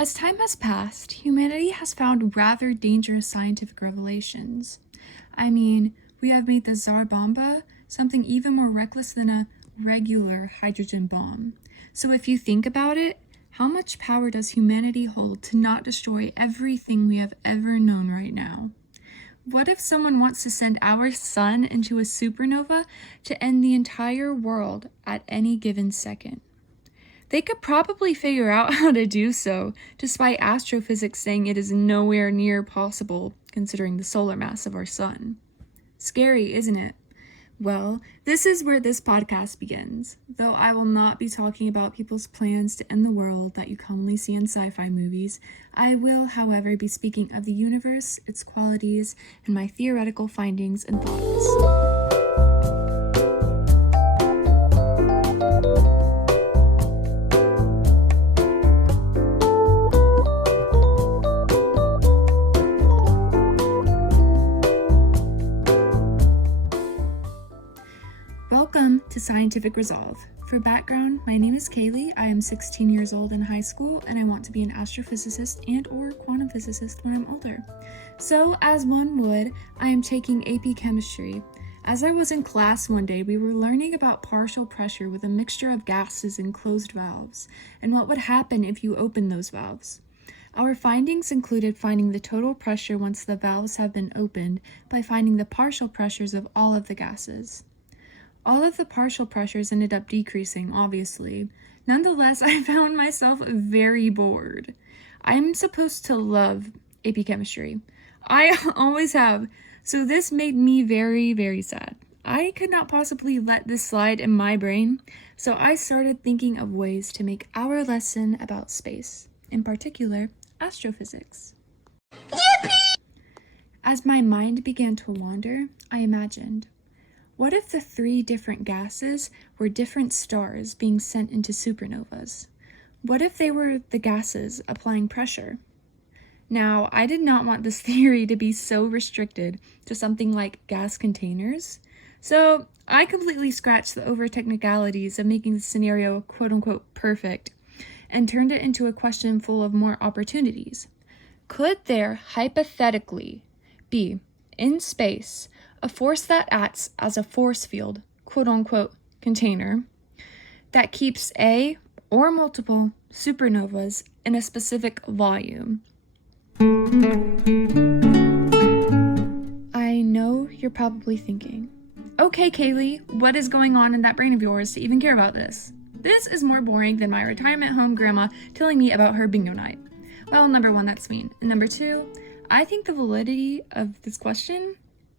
As time has passed, humanity has found rather dangerous scientific revelations. We have made the Tsar Bomba something even more reckless than a regular hydrogen bomb. So if you think about it, how much power does humanity hold to not destroy everything we have ever known right now? What if someone wants to send our sun into a supernova to end the entire world at any given second? They could probably figure out how to do so, despite astrophysics saying it is nowhere near possible, considering the solar mass of our sun. Scary, isn't it? Well, this is where this podcast begins, though I will not be talking about people's plans to end the world that you commonly see in sci-fi movies. I will, however, be speaking of the universe, its qualities, and my theoretical findings and thoughts. Welcome to Scientific Resolve. For background, my name is Kaylee. I am 16 years old in high school, and I want to be an astrophysicist and/or quantum physicist when I'm older. So, as one would, I am taking AP Chemistry. As I was in class one day, we were learning about partial pressure with a mixture of gases and closed valves, and what would happen if you opened those valves. Our findings included finding the total pressure once the valves have been opened by finding the partial pressures of all of the gases. All of the partial pressures ended up decreasing, obviously. Nonetheless, I found myself very bored. I'm supposed to love AP Chemistry. I always have, so this made me very, very sad. I could not possibly let this slide in my brain, so I started thinking of ways to make our lesson about space, in particular, astrophysics. As my mind began to wander, I imagined, what if the three different gases were different stars being sent into supernovas? What if they were the gases applying pressure? Now, I did not want this theory to be so restricted to something like gas containers, so I completely scratched the over-technicalities of making the scenario quote-unquote perfect and turned it into a question full of more opportunities. Could there hypothetically be, in space, a force that acts as a force field, quote-unquote, container, that keeps a or multiple supernovas in a specific volume? I know you're probably thinking, okay, Kaylee, what is going on in that brain of yours to even care about this? This is more boring than my retirement home grandma telling me about her bingo night. Well, number one, that's mean. And number two, I think the validity of this question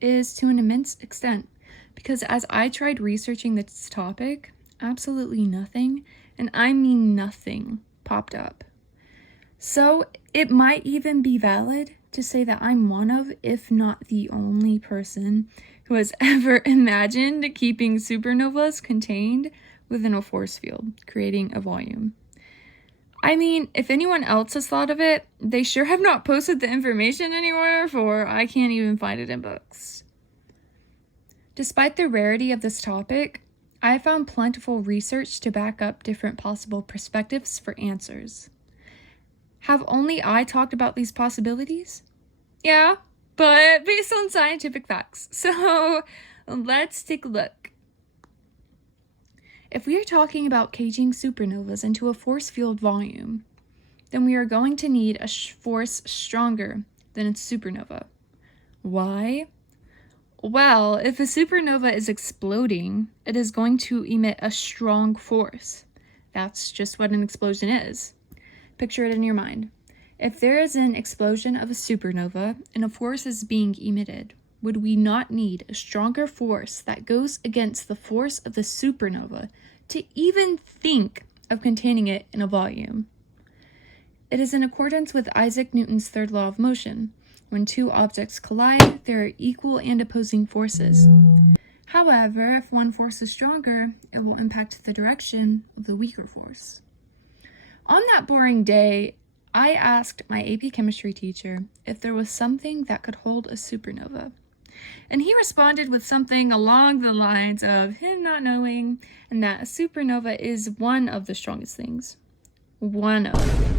is to an immense extent, because as I tried researching this topic, absolutely nothing, and I mean nothing, popped up. So it might even be valid to say that I'm one of, if not the only person who has ever imagined keeping supernovas contained within a force field, creating a volume. If anyone else has thought of it, they sure have not posted the information anywhere, for I can't even find it in books. Despite the rarity of this topic, I have found plentiful research to back up different possible perspectives for answers. Have only I talked about these possibilities? Yeah, but based on scientific facts. So let's take a look. If we are talking about caging supernovas into a force field volume, then we are going to need a force stronger than a supernova. Why? Well, if a supernova is exploding, it is going to emit a strong force. That's just what an explosion is. Picture it in your mind. If there is an explosion of a supernova and a force is being emitted, would we not need a stronger force that goes against the force of the supernova to even think of containing it in a volume? It is in accordance with Isaac Newton's third law of motion. When two objects collide, there are equal and opposing forces. However, if one force is stronger, it will impact the direction of the weaker force. On that boring day, I asked my AP Chemistry teacher if there was something that could hold a supernova. And he responded with something along the lines of him not knowing, and that a supernova is one of the strongest things. One of.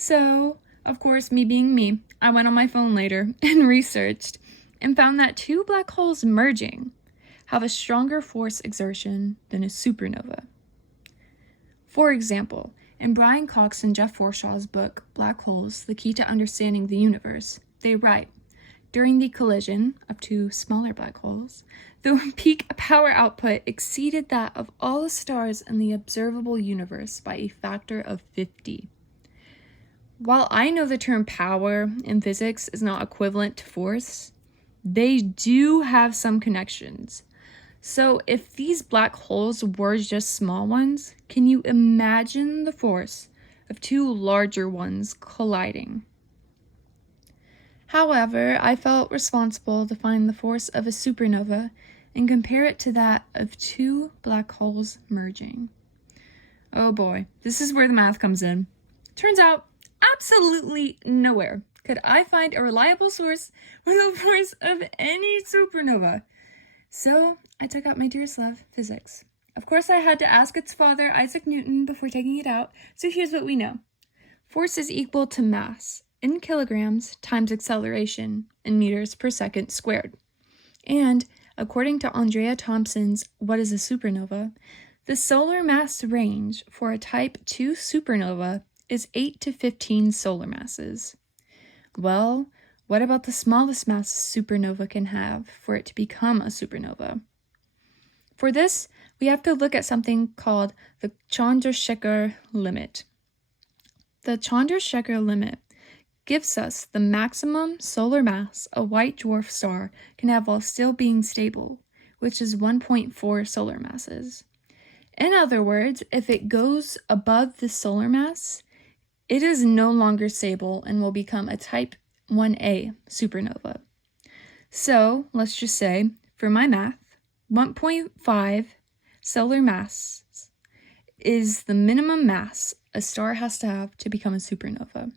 So, of course, me being me, I went on my phone later and researched and found that two black holes merging have a stronger force exertion than a supernova. For example, in Brian Cox and Jeff Forshaw's book, Black Holes, The Key to Understanding the Universe, they write, during the collision of two smaller black holes, the peak power output exceeded that of all the stars in the observable universe by a factor of 50. While I know the term power in physics is not equivalent to force, they do have some connections. So if these black holes were just small ones, can you imagine the force of two larger ones colliding? However, I felt responsible to find the force of a supernova and compare it to that of two black holes merging. Oh boy, this is where the math comes in. Turns out, absolutely nowhere could I find a reliable source for the force of any supernova. So I took out my dearest love, physics. Of course, I had to ask its father, Isaac Newton, before taking it out. So here's what we know. Force is equal to mass in kilograms times acceleration in meters per second squared. And according to Andrea Thompson's What is a Supernova, the solar mass range for a type 2 supernova is 8 to 15 solar masses. Well, what about the smallest mass a supernova can have for it to become a supernova? For this, we have to look at something called the Chandrasekhar limit. The Chandrasekhar limit gives us the maximum solar mass a white dwarf star can have while still being stable, which is 1.4 solar masses. In other words, if it goes above the solar mass, it is no longer stable and will become a type 1A supernova. So, let's just say, for my math, 1.5 solar mass is the minimum mass a star has to have to become a supernova.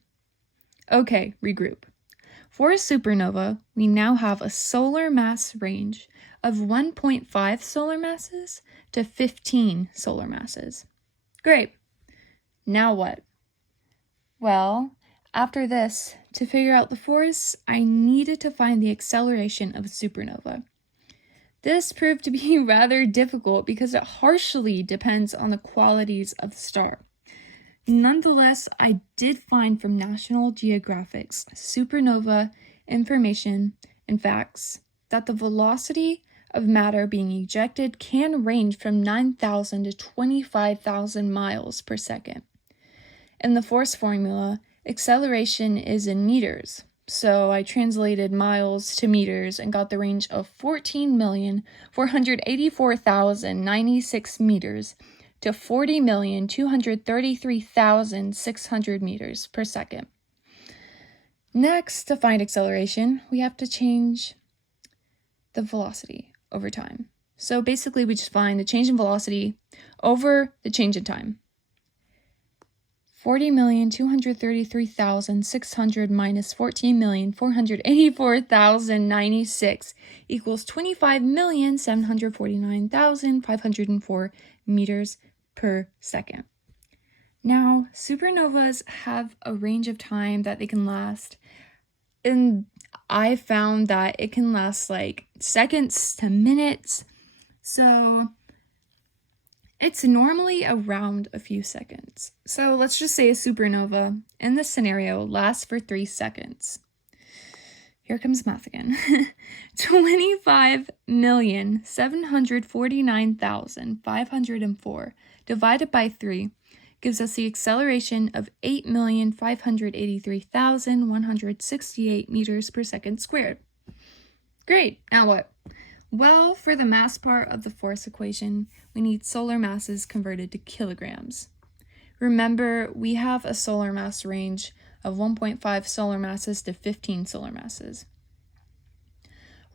Okay, regroup. For a supernova, we now have a solar mass range of 1.5 solar masses to 15 solar masses. Great. Now what? Well, after this, to figure out the force, I needed to find the acceleration of a supernova. This proved to be rather difficult because it harshly depends on the qualities of the star. Nonetheless, I did find from National Geographic's Supernova Information and Facts that the velocity of matter being ejected can range from 9,000 to 25,000 miles per second. In the force formula, acceleration is in meters, so I translated miles to meters and got the range of 14,484,096 meters to 40,233,600 meters per second. Next, to find acceleration, we have to change the velocity over time. So basically, we just find the change in velocity over the change in time. 40,233,600 minus 14,484,096 equals 25,749,504 meters per second. Now, supernovas have a range of time that they can last, and I found that it can last like seconds to minutes, so it's normally around a few seconds. So let's just say a supernova in this scenario lasts for 3 seconds. Here comes math again. 25,749,504 divided by 3 gives us the acceleration of 8,583,168 meters per second squared. Great, now what? Well, for the mass part of the force equation, we need solar masses converted to kilograms. Remember, we have a solar mass range of 1.5 solar masses to 15 solar masses.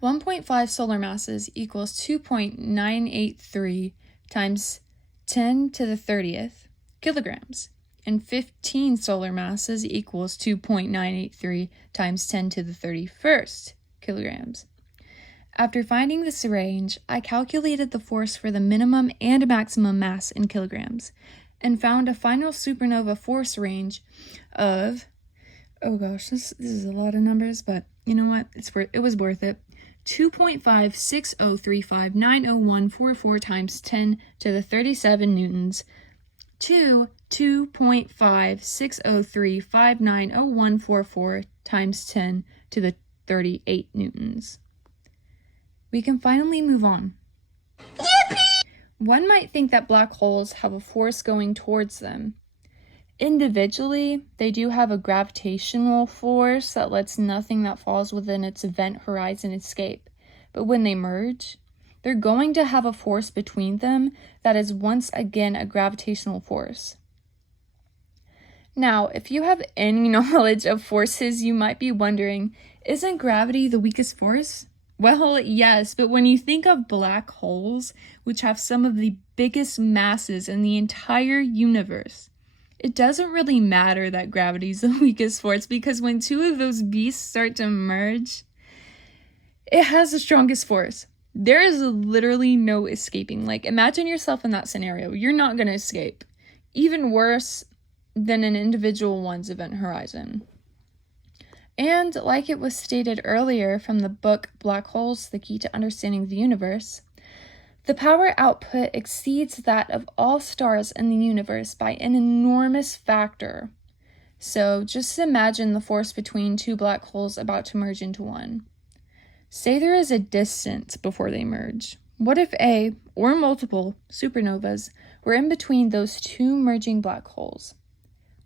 1.5 solar masses equals 2.983 times 10 to the 30th kilograms, and 15 solar masses equals 2.983 times 10 to the 31st kilograms. After finding this range, I calculated the force for the minimum and maximum mass in kilograms, and found a final supernova force range of, oh gosh, this is a lot of numbers, but you know what? It was worth it. 2.56035901144 times 10 to the 37 newtons to 2.56035901144 times 10 to the 38 newtons. We can finally move on. Yippee! One might think that black holes have a force going towards them. Individually, they do have a gravitational force that lets nothing that falls within its event horizon escape. But when they merge, they're going to have a force between them that is once again a gravitational force. Now, if you have any knowledge of forces, you might be wondering, isn't gravity the weakest force? Well, yes, but when you think of black holes, which have some of the biggest masses in the entire universe, it doesn't really matter that gravity is the weakest force, because when two of those beasts start to merge, it has the strongest force. There is literally no escaping. Like, imagine yourself in that scenario. You're not going to escape. Even worse than an individual one's event horizon. And like it was stated earlier from the book Black Holes, The Key to Understanding the Universe, the power output exceeds that of all stars in the universe by an enormous factor. So just imagine the force between two black holes about to merge into one. Say there is a distance before they merge. What if a, or multiple, supernovas were in between those two merging black holes?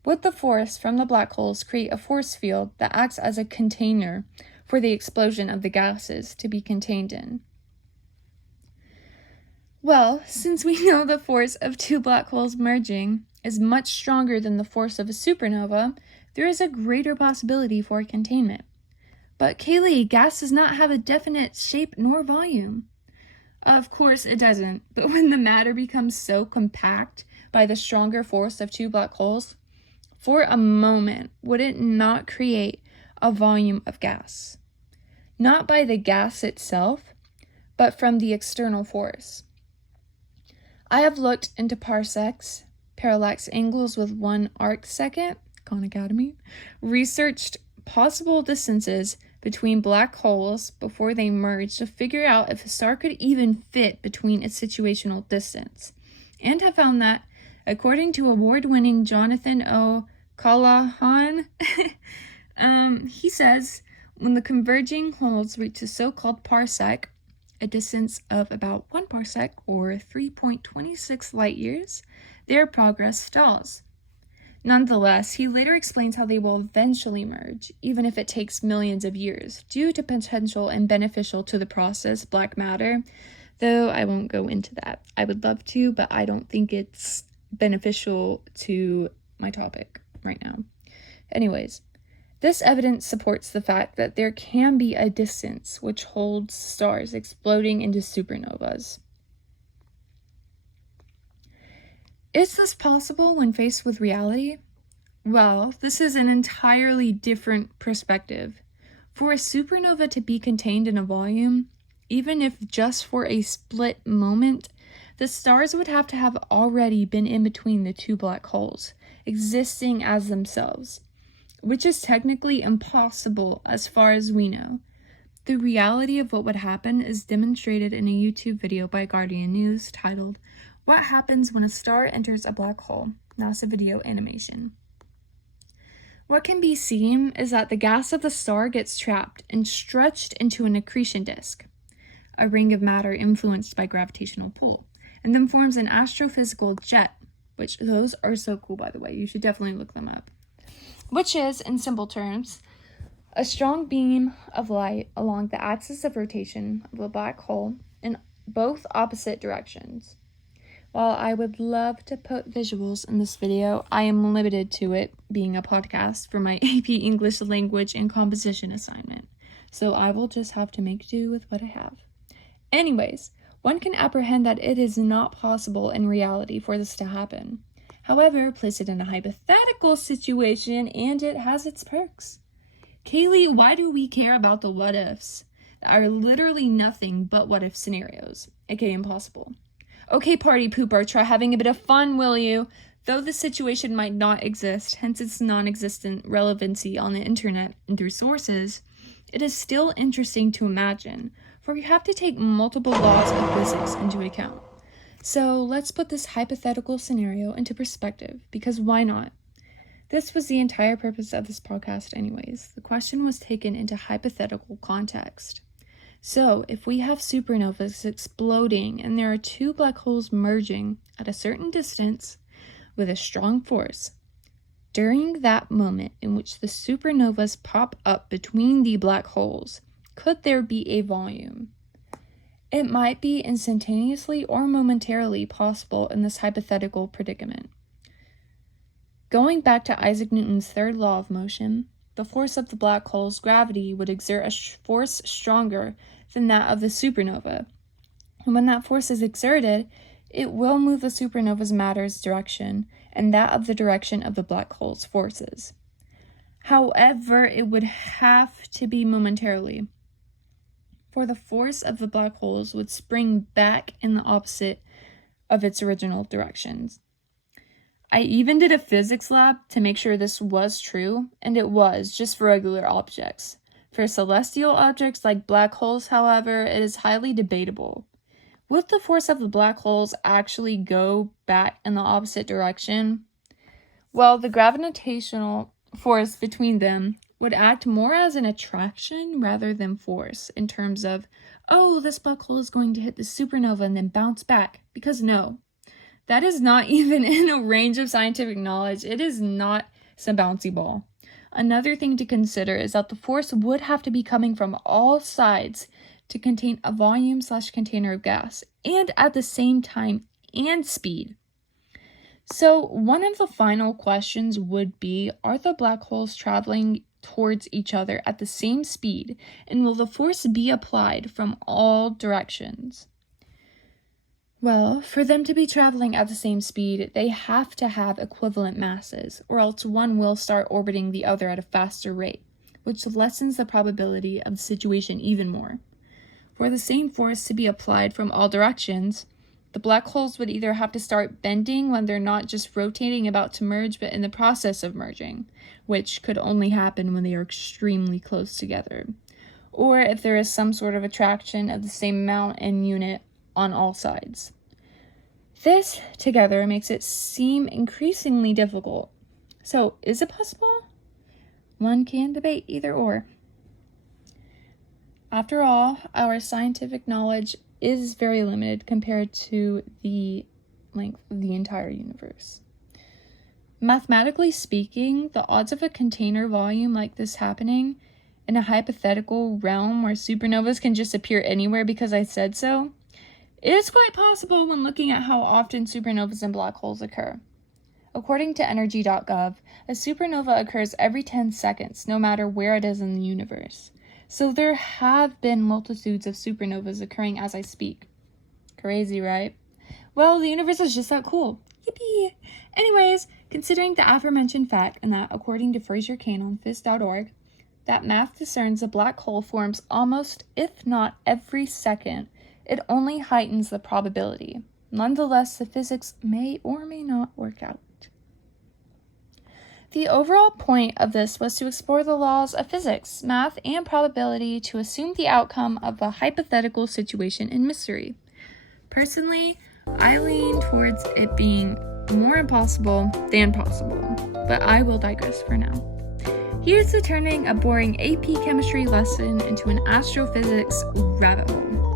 Would the force from the black holes create a force field that acts as a container for the explosion of the gases to be contained in? Well, since we know the force of two black holes merging is much stronger than the force of a supernova, there is a greater possibility for containment. But Kaylee, gas does not have a definite shape nor volume. Of course it doesn't, but when the matter becomes so compact by the stronger force of two black holes, for a moment, would it not create a volume of gas? Not by the gas itself, but from the external force. I have looked into parsecs, parallax angles with 1 arcsecond, Khan Academy, researched possible distances between black holes before they merge to figure out if a star could even fit between its situational distance, and have found that, according to award-winning Jonathan O. Callahan, he says, when the converging holes reach a so-called parsec, a distance of about 1 parsec or 3.26 light years, their progress stalls. Nonetheless, he later explains how they will eventually merge, even if it takes millions of years, due to potential and beneficial to the process black matter, though I won't go into that. I would love to, but I don't think it's beneficial to my topic right now. Anyways, this evidence supports the fact that there can be a distance which holds stars exploding into supernovas. Is this possible when faced with reality? Well, this is an entirely different perspective. For a supernova to be contained in a volume, even if just for a split moment, the stars would have to have already been in between the two black holes, existing as themselves, which is technically impossible as far as we know. The reality of what would happen is demonstrated in a YouTube video by Guardian News titled, "What Happens When a Star Enters a Black Hole?" NASA video animation. What can be seen is that the gas of the star gets trapped and stretched into an accretion disk, a ring of matter influenced by gravitational pull, and then forms an astrophysical jet, which those are so cool, by the way. You should definitely look them up. Which is, in simple terms, a strong beam of light along the axis of rotation of a black hole in both opposite directions. While I would love to put visuals in this video, I am limited to it being a podcast for my AP English language and composition assignment, so I will just have to make do with what I have. Anyways, one can apprehend that it is not possible in reality for this to happen. However, place it in a hypothetical situation and it has its perks. Kaylee, why do we care about the what ifs that are literally nothing but what if scenarios, aka impossible? Okay, party pooper, try having a bit of fun, will you? Though the situation might not exist, hence its non-existent relevancy on the internet and through sources, it is still interesting to imagine, for we have to take multiple laws of physics into account. So let's put this hypothetical scenario into perspective, because why not? This was the entire purpose of this podcast anyways. The question was taken into hypothetical context. So if we have supernovas exploding and there are two black holes merging at a certain distance with a strong force, during that moment in which the supernovas pop up between the black holes, could there be a volume? It might be instantaneously or momentarily possible in this hypothetical predicament. Going back to Isaac Newton's third law of motion, the force of the black hole's gravity would exert a force stronger than that of the supernova. And when that force is exerted, it will move the supernova's matter's direction and that of the direction of the black hole's forces. However, it would have to be momentarily, for the force of the black holes would spring back in the opposite of its original directions. I even did a physics lab to make sure this was true, and it was, just for regular objects. For celestial objects like black holes, however, it is highly debatable. Would the force of the black holes actually go back in the opposite direction? Well, the gravitational force between them would act more as an attraction rather than force, in terms of, oh, this black hole is going to hit the supernova and then bounce back, because no. That is not even in a range of scientific knowledge. It is not some bouncy ball. Another thing to consider is that the force would have to be coming from all sides to contain a volume/container of gas, and at the same time and speed. So one of the final questions would be, are the black holes traveling towards each other at the same speed, and will the force be applied from all directions? Well, for them to be traveling at the same speed, they have to have equivalent masses, or else one will start orbiting the other at a faster rate, which lessens the probability of the situation even more. For the same force to be applied from all directions, the black holes would either have to start bending when they're not just rotating about to merge, but in the process of merging, which could only happen when they are extremely close together, or if there is some sort of attraction of the same amount and unit on all sides. This together makes it seem increasingly difficult. So, is it possible? One can debate either or. After all, our scientific knowledge is very limited compared to the length of the entire universe. Mathematically speaking, the odds of a container volume like this happening in a hypothetical realm where supernovas can just appear anywhere because I said so, it is quite possible when looking at how often supernovas and black holes occur. According to energy.gov, a supernova occurs every 10 seconds, no matter where it is in the universe. So there have been multitudes of supernovas occurring as I speak. Crazy, right? Well, the universe is just that cool. Yippee! Anyways, considering the aforementioned fact, and that according to Fraser Cain on phys.org, that math discerns a black hole forms almost, if not every second, it only heightens the probability. Nonetheless, the physics may or may not work out. The overall point of this was to explore the laws of physics, math, and probability to assume the outcome of a hypothetical situation in mystery. Personally, I lean towards it being more impossible than possible, but I will digress for now. Here's to turning a boring AP chemistry lesson into an astrophysics rabbit hole.